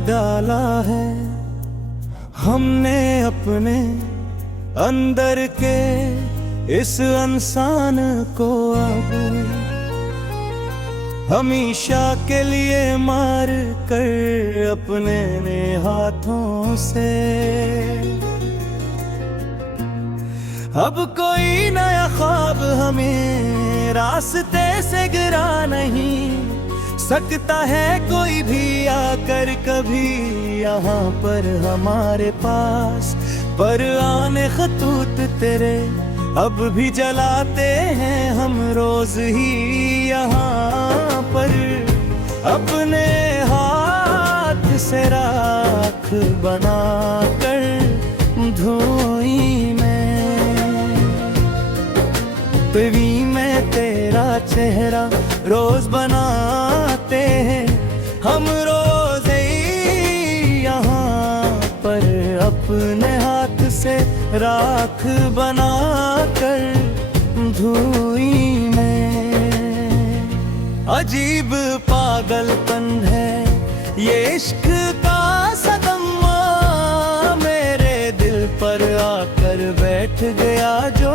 डाला है हमने अपने अंदर के इस इंसान को, अब हमेशा के लिए मार कर अपने ने हाथों से। अब कोई नया ख्वाब हमें रास्ते से गिरा नहीं सकता है कोई भी आकर कभी यहाँ पर हमारे पास। पर आने खतूत तेरे अब भी जलाते हैं हम रोज ही यहाँ पर, अपने हाथ से राख बना कर धोई में। तेरी में तेरा चेहरा रोज बनाते हैं हम रोज ही यहाँ पर, अपने हाथ से राख बना कर धुई में। अजीब पागलपन है ये इश्क का सदमा, मेरे दिल पर आकर बैठ गया जो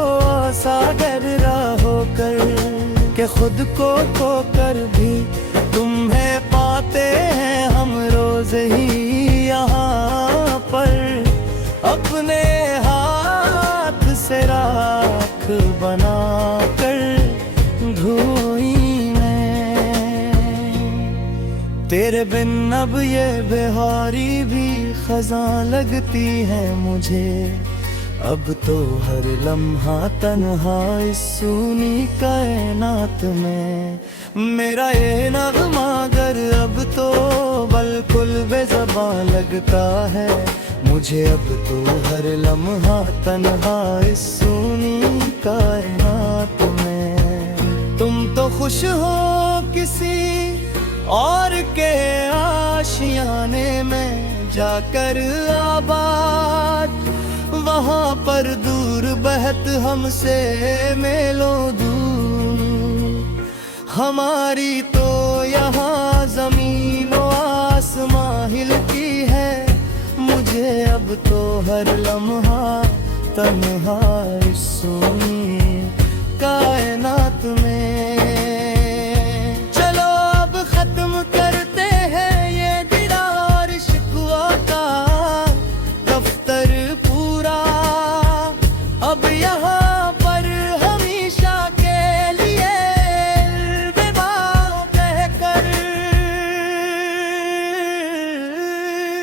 सागर राह होकर, के खुद को खोकर भी तुम्हें पाते हैं हम रोज ही यहाँ पर, अपने हाथ से राख बना कर धुई में। तेरे बिन अब ये बिहारी भी खज़ां लगती है मुझे, अब तो हर लम्हा तन्हा इस सूनी कायनात में। मेरा ये नग़मा गर अब तो बिल्कुल बेज़बान लगता है मुझे, अब तो हर लम्हा तन्हा इस सूनी कायनात में। तुम तो खुश हो किसी और के आशियाने में जाकर आबाद, वहाँ पर दूर बहत हमसे मेलों दूर। हमारी तो यहाँ ज़मीन व आसमां हिलती है मुझे, अब तो हर लम्हा तन्हा इस सूनी कायनात में। चलो अब खत्म करते हैं ये दीदार शिकवा का दफ्तर पूरा, अब यहाँ पर हमेशा के लिए अलविदा कहकर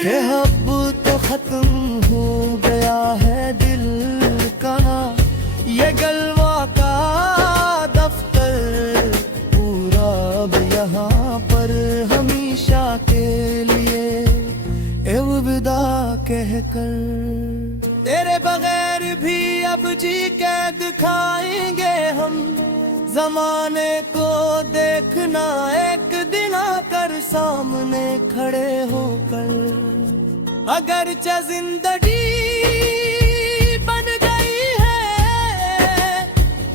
के अब तो खत्म हो गया है दिल का ये गलवा का दफ्तर पूरा, अब यहाँ पर हमेशा के लिए अलविदा कहकर। तेरे बगैर भी अब जी के दिखाएंगे हम जमाने को देखना एक दिन आकर सामने खड़े होकर। अगरचे जिंदगी बन गई है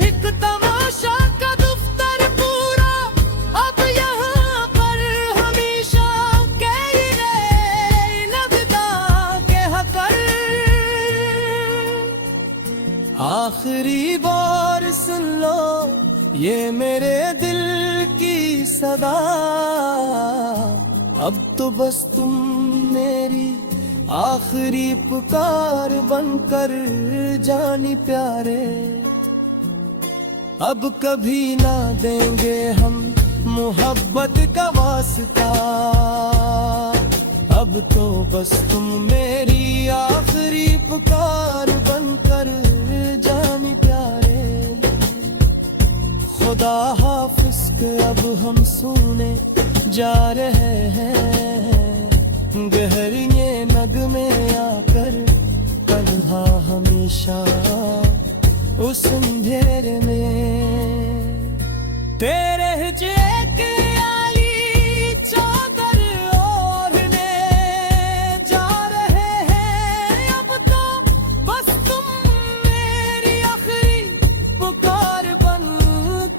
एक तमाशा का दफ्तर पूरा, अब यहाँ पर हमेशा के लिए अलविदा कहकर। आखिरी बार सुन लो ये मेरे दिल की सदा, अब तो बस तुम मेरी आखिरी पुकार बनकर जानी प्यारे। अब कभी ना देंगे हम मोहब्बत का वास्ता, अब तो बस तुम मेरी आखिरी पुकार बनकर जानी प्यारे। खुदा हाफिज़ के अब हम सुने जा रहे हैं गहरे नगमे आकर, तन्हा हमेशा उस अंधेरे में। तेरे हिजरे के आली चादर ओढ़ने जा रहे हैं, अब तो बस तुम मेरी आखिरी पुकार बन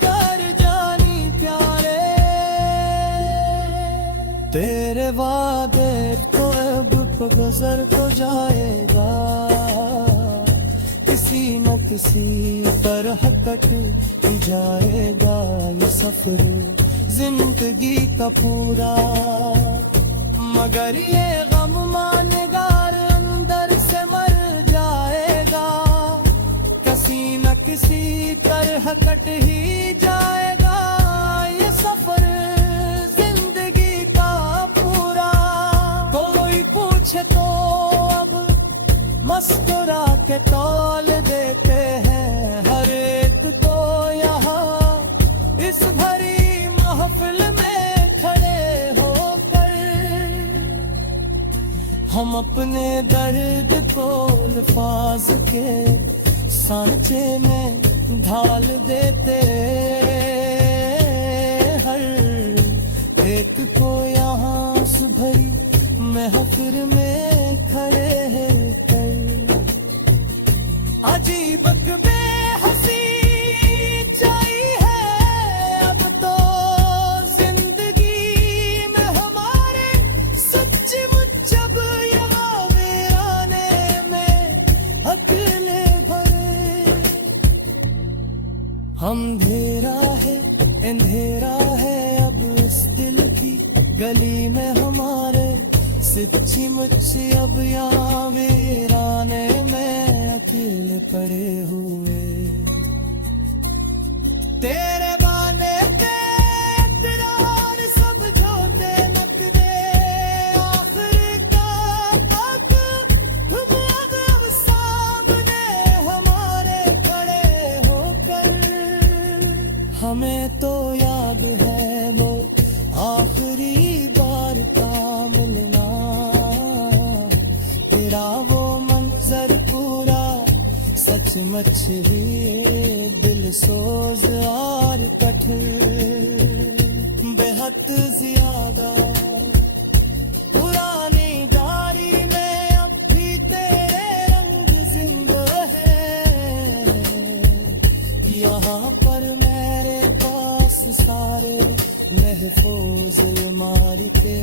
कर जानी प्यारे। तेरे वादे गुजर तो जाएगा, किसी न किसी तरह कट ही जाएगा ये सफर जिंदगी का पूरा। मगर ये गम मानगार अंदर से मर जाएगा, किसी न किसी तरह कट ही जाएगा ये सफर जिंदगी का पूरा। कोई पूछे तो अब मुस्कुरा के तौल देते हैं हर एक को यहाँ, इस भरी महफिल में खड़े होकर हम अपने दर्द को अल्फाज के सांचे में ढाल देते, हर एक को यहाँ इस भरी महफिल में खड़े कर। अजीब बेहसी चाहिए है अब तो जिंदगी में हमारे, सच्ची मुझब यहाँ वीराने में अकेले भरे। अंधेरा है अंधेरा है अब इस दिल की गली में हमारे, सच्ची मुझे अब यहाँ वीराने में अकेले पड़े हुए। तेरे बाने के इकरार सब झोटे मत दे, आखिर का हक तुम अब सामने हमारे खड़े होकर। हमें तो याद है वो आखिरी बार का मिलना, तेरा वो मंजर पूरा सचमुच ही दिल सोज और कठिन, बेहद ज्यादा पुरानी गाड़ी में अब भी तेरे रंग जिंदा है। यहाँ पर मेरे पास सारे महफूज अलमारी के